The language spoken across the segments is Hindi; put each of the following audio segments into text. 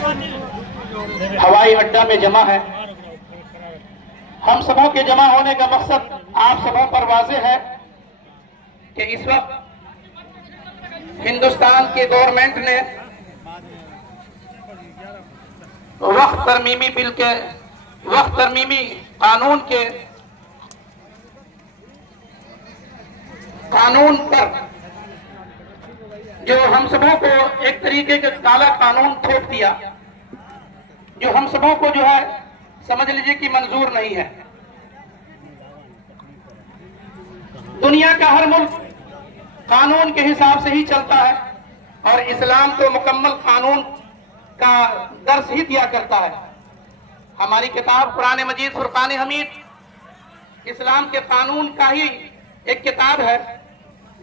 हवाई अड्डा में जमा है। हम सबों के जमा होने का मकसद आप सबों पर वाज़ेह है कि इस वक्त हिंदुस्तान की गवर्नमेंट ने वक्त तरमीमी बिल के वक्त तरमीमी कानून पर जो हम सबों को एक तरीके का काला कानून थोप दिया, जो हम सबों को जो है समझ लीजिए कि मंजूर नहीं है। दुनिया का हर मुल्क कानून के हिसाब से ही चलता है और इस्लाम तो मुकम्मल कानून का दर्स ही दिया करता है। हमारी किताब कुरान मजीद फुरकान हमीद इस्लाम के कानून का ही एक किताब है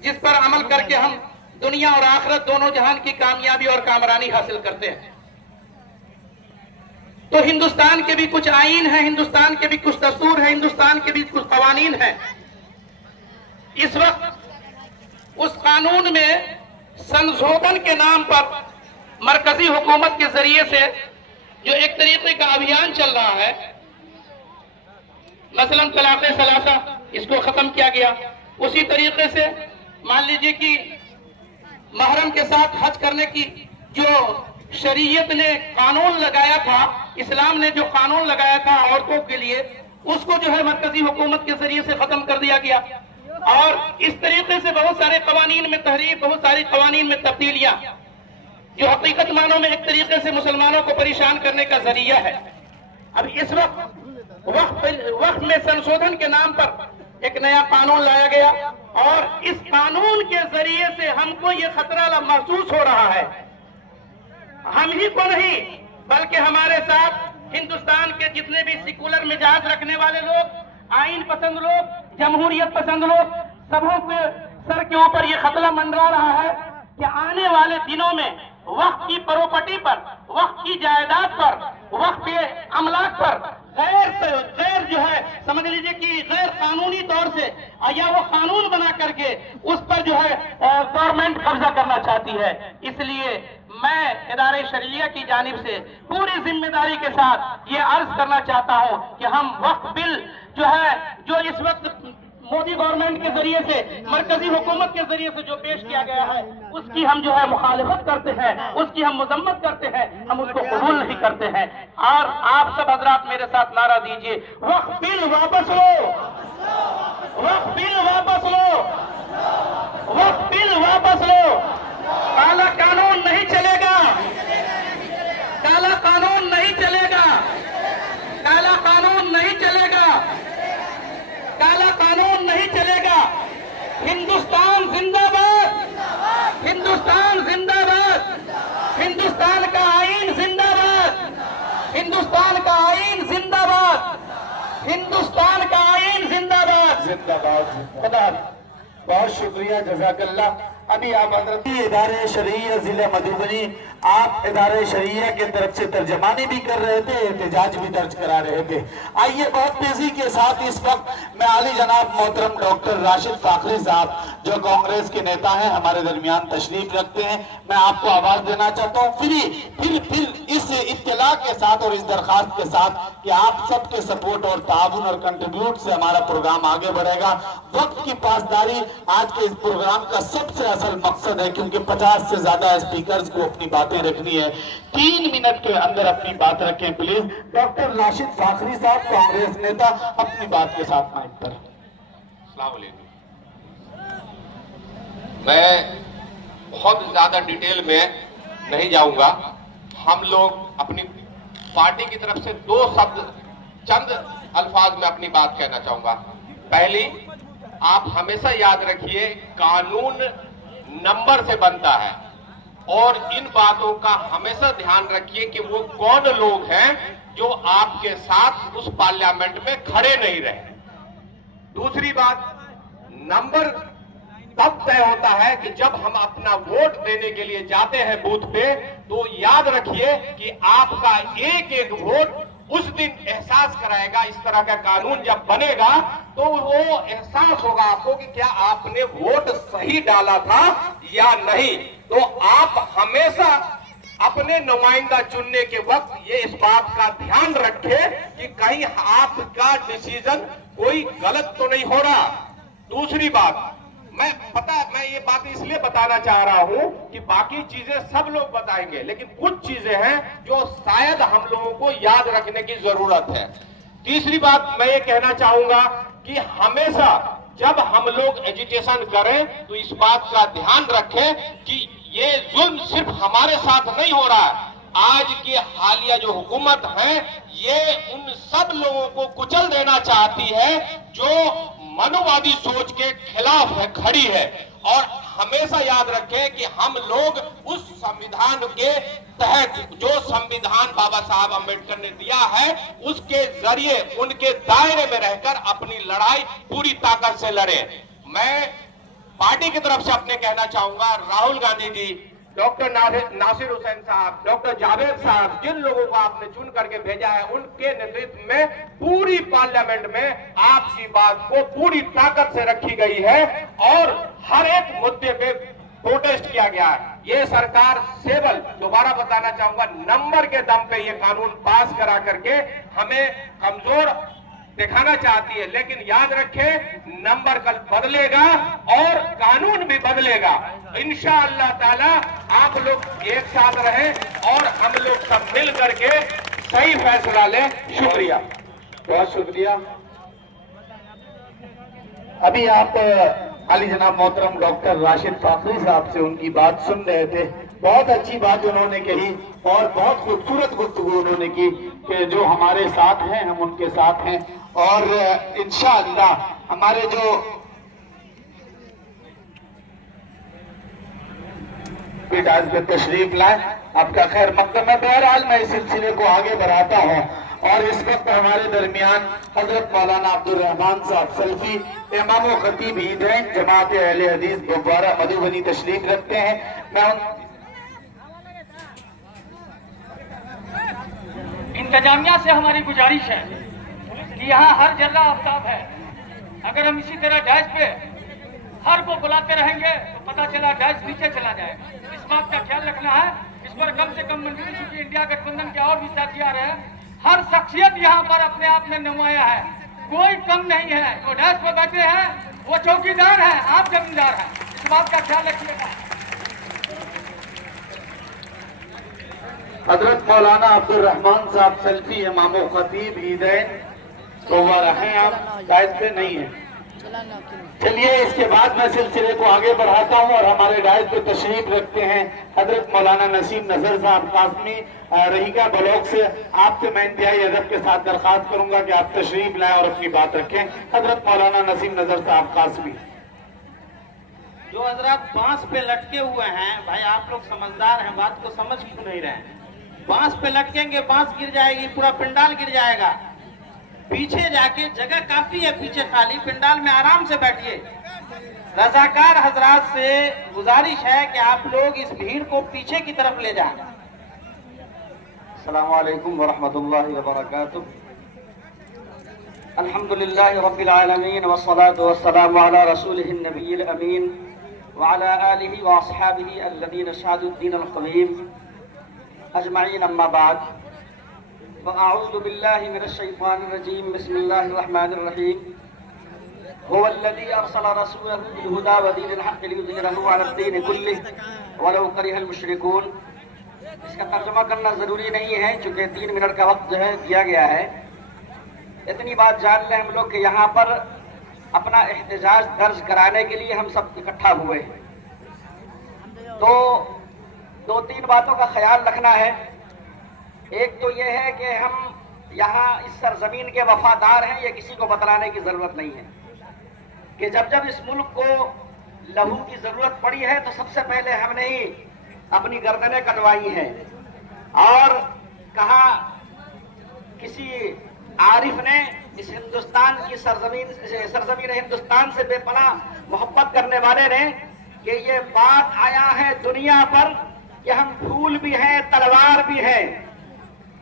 जिस पर अमल करके हम दुनिया और आखिरत दोनों जहान की कामयाबी और कामरानी हासिल करते हैं। तो हिंदुस्तान के भी कुछ आईन है, हिंदुस्तान के भी कुछ दस्तूर है, हिंदुस्तान के भी कुछ कवानीन है। इस वक्त उस कानून में संशोधन के नाम पर मरकजी हुकूमत के जरिए से जो एक तरीके का अभियान चल रहा है, मसलन तलाक़े सलासा इसको खत्म किया गया। उसी तरीके से मान लीजिए कि महरम के साथ हज करने की जो शरीयत ने कानून लगाया था, इस्लाम ने जो कानून लगाया था औरतों के लिए, उसको जो है मरकजी हुकूमत के जरिए से खत्म कर दिया गया। और इस तरीके से बहुत सारे कवानीन में तहरीर, बहुत सारी कवानीन में तब्दीलियां जो हकीकत मानों में एक तरीके से मुसलमानों को परेशान करने का जरिया है। अब इस वक्त में संशोधन के नाम पर एक नया कानून लाया गया और इस कानून के जरिए से हमको ये खतरा महसूस हो रहा है। हम ही को नहीं बल्कि हमारे साथ हिंदुस्तान के जितने भी सेकुलर मिजाज रखने वाले लोग, आइन पसंद लोग, जमहूरियत पसंद लोग, सबों के सर के ऊपर ये खतरा मंडरा रहा है कि आने वाले दिनों में वक्त की प्रॉपर्टी पर, वक्त की जायदाद पर, वक्त के अमलाक पर गैर जो है समझ लीजिए कि गैर कानूनी तौर से या वो कानून बना करके उस पर जो है गवर्नमेंट कब्जा करना चाहती है। इसलिए मैं इदारे शरिया की जानिब से पूरी जिम्मेदारी के साथ ये अर्ज करना चाहता हूं कि हम वक्त बिल जो है, जो इस वक्त मोदी गवर्नमेंट के जरिए से, मरकजी हुकूमत के जरिए से जो पेश किया गया है, उसकी हम जो है मुखालिफत करते हैं, उसकी हम मजम्मत करते हैं, हम उसको कबूल नहीं करते हैं। और आप सब हजरात मेरे साथ नारा दीजिए, वक्त बिल वापस लो, वक्त बिल वापस लो, वक्त बिल वापस लो। काला कानून नहीं चलेगा, काला कानून नहीं चलेगा, काला कानून नहीं चलेगा, काला कानून नहीं चलेगा। हिंदुस्तान जिंदाबाद, हिंदुस्तान जिंदाबाद, हिंदुस्तान का आईन जिंदाबाद, हिंदुस्तान का आईन जिंदाबाद, हिंदुस्तान का आईन जिंदाबाद, जिंदाबाद। खुदा बहुत शुक्रिया, जज़ाकल्लाह। अभी आप इदारे शरीया जिले मधुबनी, आप इदारे शरीया के तरफ से तर्जमानी भी कर रहे थे, एहतजाज भी दर्ज करा रहे थे। आइए बहुत तेजी के साथ इस वक्त मैं आली जनाब मोहतरम डॉक्टर राशिद फाखरी साहब जो कांग्रेस के नेता हैं हमारे दरमियान तशरीफ रखते हैं, मैं आपको आवाज देना चाहता हूँ फिर इस इत्तला के साथ और इस दरखास्त के साथ कि आप सबके सपोर्ट और ताउन और कंट्रीब्यूट से हमारा प्रोग्राम आगे बढ़ेगा। वक्त की पासदारी आज के इस प्रोग्राम का सबसे असल मकसद है, क्योंकि 50 से ज्यादा स्पीकर्स को अपनी बातें रखनी है। 3 मिनट के अंदर अपनी बात रखें प्लीज। डॉक्टर राशिद फाखरी साहब कांग्रेस नेता अपनी बात के साथ माइक पर। अस्सलाम वालेकुम। मैं बहुत ज्यादा डिटेल में नहीं जाऊंगा। हम लोग अपनी पार्टी की तरफ से 2 शब्द, चंद अल्फाज में अपनी बात कहना चाहूंगा। पहली, आप हमेशा याद रखिए कानून नंबर से बनता है और इन बातों का हमेशा ध्यान रखिए कि वो कौन लोग हैं जो आपके साथ उस पार्लियामेंट में खड़े नहीं रहे। दूसरी बात, नंबर तब तय होता है कि जब हम अपना वोट देने के लिए जाते हैं बूथ पे, तो याद रखिए कि आपका एक एक वोट उस दिन एहसास कराएगा। इस तरह का कानून जब बनेगा तो वो एहसास होगा आपको कि क्या आपने वोट सही डाला था या नहीं। तो आप हमेशा अपने नुमाइंदा चुनने के वक्त ये इस बात का ध्यान रखे कि कहीं आपका डिसीजन कोई गलत तो नहीं हो रहा। दूसरी बात, मैं ये बात इसलिए बताना चाह रहा हूं कि बाकी चीजें सब लोग बताएंगे, लेकिन कुछ चीजें हैं जो शायद हम लोगों को याद रखने की जरूरत है। तीसरी बात मैं ये कहना चाहूंगा कि हमेशा जब हम लोग एजुटेशन करें तो इस बात का ध्यान रखें कि ये जुल्म सिर्फ हमारे साथ नहीं हो रहा है। आज की हालिया जो हुकूमत है ये उन सब लोगों को कुचल देना चाहती है जो मनुवादी सोच के खिलाफ है, खड़ी है। और हमेशा याद रखें कि हम लोग उस संविधान के तहत जो संविधान बाबा साहब अम्बेडकर ने दिया है उसके जरिए उनके दायरे में रहकर अपनी लड़ाई पूरी ताकत से लड़े। मैं पार्टी की तरफ से अपने कहना चाहूंगा, राहुल गांधी जी, डॉक्टर नासिर हुसैन साहब, डॉक्टर जावेद साहब, जिन लोगों को आपने चुन करके भेजा है उनके नेतृत्व में पूरी पार्लियामेंट में आपकी बात को पूरी ताकत से रखी गई है और हर एक मुद्दे पे प्रोटेस्ट किया गया है। ये सरकार सेवल, दोबारा बताना चाहूंगा, नंबर के दम पे ये कानून पास करा करके हमें कमजोर दिखाना चाहती है, लेकिन याद रखें नंबर कल बदलेगा और कानून भी बदलेगा। इंशाअल्लाह ताला आप लोग एक साथ रहें और हम लोग सब मिल करके सही फैसला लें। शुक्रिया, बहुत शुक्रिया। अभी आप अली जनाब मोहतरम डॉक्टर राशिद फाखरी साहब से उनकी बात सुन रहे थे। बहुत अच्छी बात उन्होंने कही और बहुत खूबसूरत गुफ्तगू उन्होंने की कि जो हमारे साथ हैं हम उनके साथ हैं और इंशाअल्लाह हमारे जो आज पे तशरीफ लाए, आपका खैर मकदम है। बहरहाल मैं इस सिलसिले को आगे बढ़ाता हूँ और इस वक्त हमारे दरमियान हजरत मौलाना अब्दुल रहमान साहब सल्फी इमाम व खतीब ईदैन जमात अहले हदीस गुरुद्वारा मधुबनी तशरीफ रखते हैं। मैं इंतजामिया से हमारी गुजारिश है कि यहाँ हर जगह आफ्ताब है। अगर हम इसी तरह डैश पे हर को बुलाते रहेंगे तो पता चला डैश नीचे चला जाएगा। इस बात का ख्याल रखना है। इस पर कम से कम मंजूरी, चूंकि इंडिया गठबंधन के और भी साथी आ रहे हैं। हर शख्सियत यहाँ पर अपने आप में नुमाया है, कोई कम नहीं है। जो डैश पर बैठे हैं वो चौकीदार हैं, आप जमींदार हैं। इस बात का ख्याल रखिएगा। हजरत मौलाना अब्दुल रहमान साहब सल्फी इमाम व खतीब ईदैन गुरुद्वारा हैं, आप डायस पे नहीं है। चलिए इसके बाद मैं सिलसिले को आगे बढ़ाता हूं और हमारे डायस पे तशरीफ रखते हैं हजरत मौलाना नसीम नजर साहब कासमी रहीका ब्लॉक से। आपसे मैं इंतहाई अदब के साथ दरखास्त करूंगा कि आप तशरीफ लाएं और अपनी बात रखें। हजरत मौलाना नसीम नजर साहब कासमी। जो हजरत बांस पे लटके हुए हैं, भाई आप लोग समझदार हैं, बात को समझ क्यों नहीं रहे हैं? बांस पे लटकेंगे, बांस गिर जाएगी, पूरा पंडाल गिर जाएगा। पीछे जाके जगह काफी है, पीछे खाली पंडाल में आराम से बैठिए। रजाकार हजरात से गुजारिश है कि आप लोग इस भीड़ को पीछे की तरफ ले जाएं। अस्सलामु अलैकुम वरहमतुल्लाहि वबरकातुह। अल्हम्दुलिल्लाहि रब्बिल आलमीन वस्सलातु वस्सलामु अला रसूलिहिन नबिय्यिल अमीन व अला आलिहि व अस्हाबिहि अल्लज़ीना शहादुद्दीन अल-क़वीम अजमईन अम्मा बाद। अऊज़ु बिल्लाहि मिनश शैतानिर रजीम। बिस्मिल्लाहिर रहमानिर रहीम। हुवल्लज़ी अरसला रसूलहु बिल हुदा व दीनिल हक़्क़ि लियुज़हिरहु अलद्दीनि कुल्लिहि वलौ करिहल मुशरिकून। इसका तर्जुमा करना जरूरी नहीं है चूंकि 3 मिनट का वक्त जो है दिया गया है। इतनी बात जान लें हम लोग कि यहाँ पर अपना एहतजाज दर्ज कराने के लिए हम सब इकट्ठा हुए हैं। तो 2-3 बातों का ख्याल रखना है। एक तो ये है कि हम यहाँ इस सरजमीन के वफादार हैं, ये किसी को बतलाने की जरूरत नहीं है कि जब जब इस मुल्क को लहू की जरूरत पड़ी है तो सबसे पहले हमने ही अपनी गर्दनें कटवाई हैं। और कहा किसी आरिफ ने इस हिंदुस्तान की सरजमीन हिंदुस्तान से बेपनाह मोहब्बत करने वाले ने कि ये बात आया है दुनिया पर कि हम फूल भी हैं तलवार भी हैं।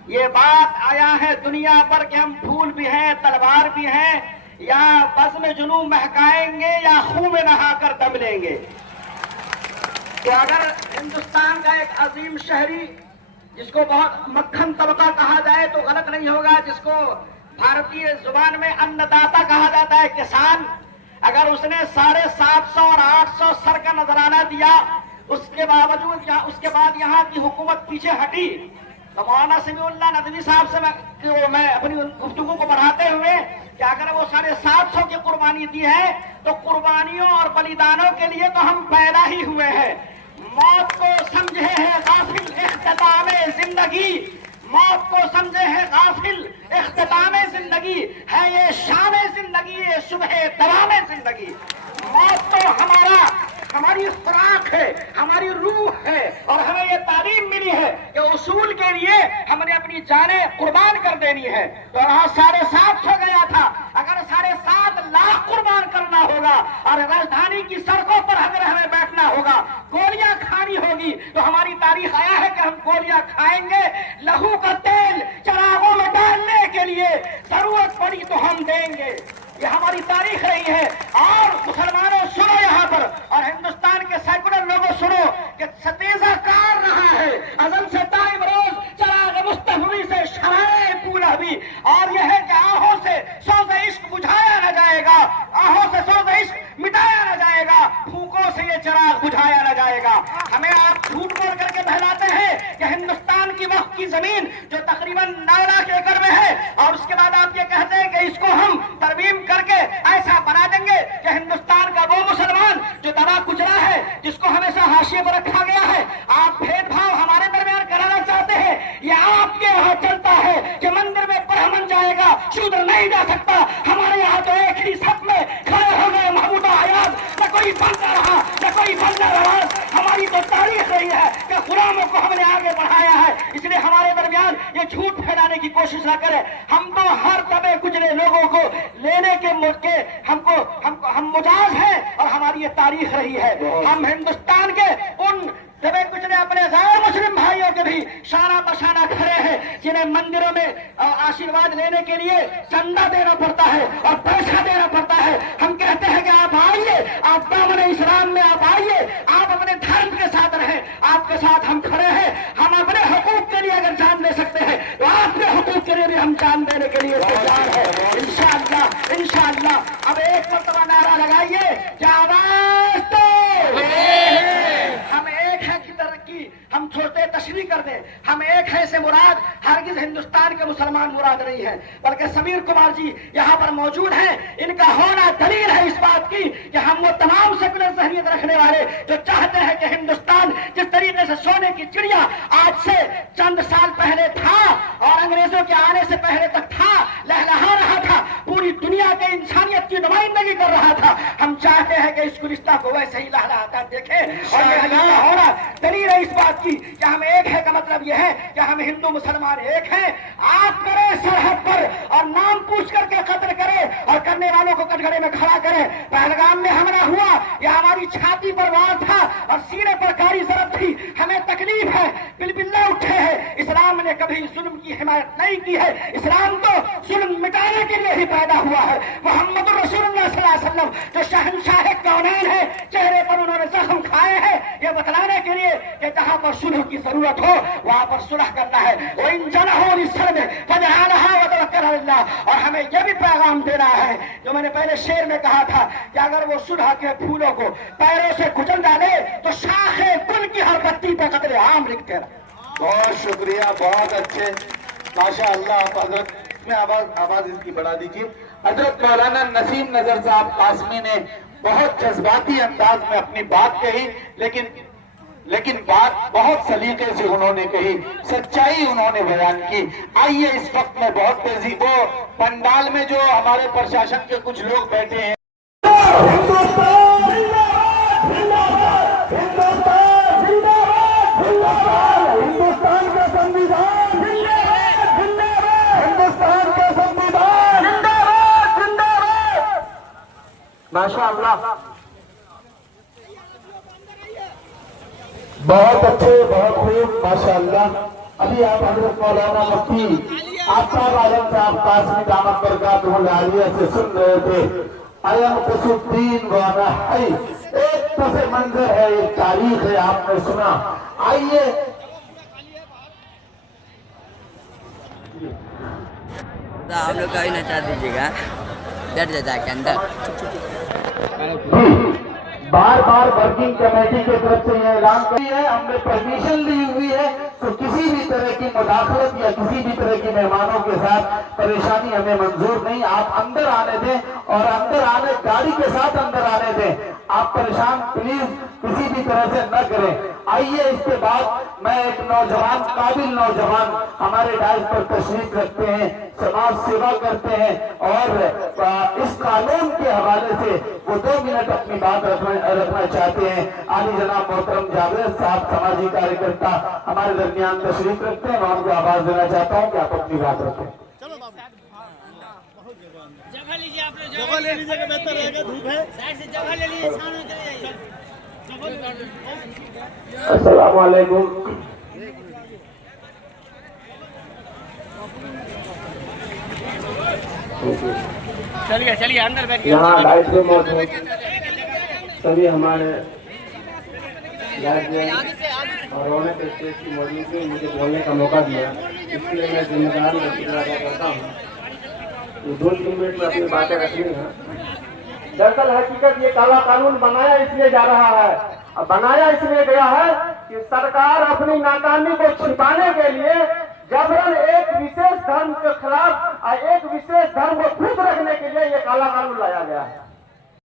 ये बात आया है दुनिया पर कि हम फूल भी हैं तलवार भी हैं, या बज़्म जुनू महकाएंगे या खून में नहाकर दम लेंगे। कि अगर हिंदुस्तान का एक अजीम शहरी जिसको बहुत मक्खन तबका कहा जाए तो गलत नहीं होगा, जिसको भारतीय जुबान में अन्नदाता कहा जाता है, किसान, अगर उसने 750 और 800 सर का नजराना दिया, उसके बावजूद उसके बाद यहाँ की हुकूमत पीछे हटी, तो मौलाना समीउल्लाह नदवी साहब से मैं अपनी गुफ्तगू को बढ़ाते हुए कि अगर वो 750 की कुर्बानी दी है तो कुर्बानियों और बलिदानों के लिए तो हम पैदा ही हुए हैं। मौत को समझे है गाफिल इख्तिताम जिंदगी, मौत को समझे है गाफिल इख्तिताम जिंदगी, है ये शान जिंदगी, ये सुबह दवाम जिंदगी। मौत तो हमारी खुराक है, हमारी रूह है, और हमें ये तालीम मिली है कि उसूल के लिए हमने अपनी जानें कुर्बान कर देनी है। तो यहाँ 750 गया था, अगर 7.5 लाख कुर्बान करना होगा और राजधानी की सड़कों पर अगर हमें बैठना होगा, गोलियां खानी होगी, तो हमारी तारीख आया है कि हम गोलियां खाएंगे, लहू का तेल चरागों में डालने के लिए जरूरत पड़ी तो हम देंगे। ये हमारी तारीख रही है। और मुसलमानों सुनो यहाँ पर, और हिंदुस्तान के सेकुलर लोगों सुनो कि सतेजा कार रहा है अजम से ताइम रोज चराग मुस्तफी से शराए पूरा भी, और यह है कि आहों से सोज़ इश्क बुझाया न जाएगा, आहों से सोज़ इश्क मिटाया न जाएगा, फूकों से ये चराग बुझाया न जाएगा। हमें आप झूठ बोल करके बहलाते हैं कि हिंदुस्तान की वक्त की जमीन जो तकरीबन 9 लाख एकड़ में है, और उसके बाद आप ये कहते हैं कि इसको हम तरमीम करके ऐसा बना देंगे कि हिंदुस्तान का वो मुसलमान जो दबा कुचला है, जिसको हमेशा हाशिए पर रखा गया है, आप भेदभाव हमारे दरमियान कराना चाहते हैं। ये आपके यहाँ चलता है कि मंदिर में ब्राह्मण जाएगा, शूद्र नहीं जा सकता। हमारे यहाँ तो एक ही सप में खड़े हो गए महमूदा आयात, न कोई बनता रहा न कोई बनना रहा। हमारी तो तारीख रही है कि गुलामों को हमने आगे बढ़ाया है, इसलिए हमारे दरमियान ये झूठ फैलाने की कोशिश न करें। हम तो हर दबे कुचले लोगों को लेने के हम मुजाज हैं, और हमारी ये तारीख रही है। हम हिंदुस्तान के उन दबे कुचले अपने गैर मुस्लिम भाइयों के भी शाना बशाना खड़े हैं, जिन्हें मंदिरों में आशीर्वाद लेने के लिए चंदा देना पड़ता है और पैसा देना पड़ता है। हम कहते हैं कि आप आइए, आप दामन इस्लाम में आप आइए, आप अपने धर्म के साथ रहें, आपके साथ हम खड़े हैं। हम अपने हकूक के लिए अगर जान दे सकते हैं तो आपके हकूक के लिए भी हम जान देने के लिए तैयार है, इंशाअल्लाह इंशाअल्लाह। अब एक मरतबा नारा लगाइए, आवाज दो, हम एक है की तरक्की हम छोड़ते तशरीह कर दें, हम एक है से मुराद हरगिज हिंदुस्तान के मुसलमान मुराद नहीं है, बल्कि समीर कुमार जी यहाँ पर मौजूद हैं। इनका होना दलील है इस बात की कि हम वो तमाम सेकुलर ज़हनियत रखने वाले जो चाहते हैं कि हिंदुस्तान जिस तरीके से सोने की चिड़िया आज से चंद साल पहले था और अंग्रेजों के आने से पहले तक था, लहलहा रहा था, पूरी दुनिया के इंसानियत की नुमाइंदगी कर रहा था, हम चाहते हैं कि इस गुलिस्ता को वैसे ही लहलहाता देखें। और ये होना दलील है इस बात की कि हम एक है का मतलब यह है कि हम हिंदू मुसलमान एक हैं। आप करें सरहद पर और नाम पूछ करके कत्ल करें और करने वालों को कटघरे में खड़ा करें। पहलगाम में हमला हुआ, यह हमारी छाती पर वार था और सीने पर कारी जरब थी, हमें तकलीफ है, बिलबिल्ला उठे हैं। इस्लाम ने कभी जुल्म की हिमायत नहीं की है, इस्लाम तो जुल्म मिटाने के लिए ही पैदा हुआ है। मोहम्मद रसूलुल्लाह सल्लल्लाहु अलैहि वसल्लम जो शहंशाह कौनैन है, चेहरे पर उन्होंने जख्म खाए हैं, यह बतलाने के लिए कि जहां पर सुलह की जरूरत हो वहां पर सुलह करना है। वो इन जना हो और हमें यह भी पैगाम देना है जो मैंने पहले शेर में कहा था कि अगर वो सुलह के फूलों को पैरों से कुचल डाले तो शाखे गुल की हर पत्ती पे कतरे आम लिखते रहे। बहुत शुक्रिया, बहुत अच्छे, माशाअल्लाह। आप हजरत में आवाज इसकी बढ़ा दीजिए। हजरत मौलाना नसीम नजर साहब कासमी ने बहुत जज्बाती अंदाज में अपनी बात कही, लेकिन बात बहुत सलीके से उन्होंने कही, सच्चाई उन्होंने बयान की। आइए इस वक्त में बहुत तेजी, वो पंडाल में जो हमारे प्रशासन के कुछ लोग बैठे हैं, हिंदुस्तान का संविधान, हिंदुस्तान का संविधान माशाअल्लाह। बहुत अच्छे, बहुत खूब, माशाअल्लाह। अभी आप हजरत मौलाना मुफ्ती आफ्ताब आलम साहब कासमी दामत बरकातुहुल आलिया से सुन रहे थे, अयम कसुद्दीन वाना है, एक पस मंजर है, एक तारीख है, आपने सुना। आइए आप लोग कभी नचा दीजिएगा, बैठ जाता के अंदर। बार बार वर्किंग कमेटी की तरफ से यह ऐलान करी है, हमने परमिशन ली हुई है, तो किसी भी तरह की मुदाखलत या किसी भी तरह की मेहमानों के साथ परेशानी हमें मंजूर नहीं। आप अंदर आने दें और अंदर आने गाड़ी के साथ अंदर आने दें। आप परेशान प्लीज किसी भी तरह से न करें। आइए इसके बाद मैं एक नौजवान, काबिल नौजवान हमारे डाइस पर तशरीफ रखते हैं, समाज सेवा करते हैं और इस कानून के हवाले से वो 2 मिनट अपनी बात रखना चाहते हैं। आली जनाब मोहतरम जावेद साहब समाजी कार्यकर्ता हमारे दरमियान तशरीफ रखते हैं। मैं उनको आवाज देना चाहता हूँ कि आप अपनी बात रखें। जगह लीजिए, आप लोग जगह ले लीजिएगा, बेहतर रहेगा, धूप है, साइड से जगह ले लीजिए, सामने चले जाइए। अस्सलाम वालेकुम। चलिए चलिए अंदर बैठिए। यहाँ लाइट में मौजूद सभी हमारे और रौनक स्टेज की मौजूदगी मुझे बोलने का मौका दिया, इसलिए मैं जिम्मेदार अदा करता हूँ। 2-3 मिनट में अपनी बातें रखनी है। दरअसल हकीकत ये काला कानून बनाया इसलिए जा रहा है, और बनाया इसलिए गया है कि सरकार अपनी नाकामी को छिपाने के लिए जबरन एक विशेष धर्म के खिलाफ एक विशेष धर्म को खुश रखने के लिए ये काला कानून लाया गया है।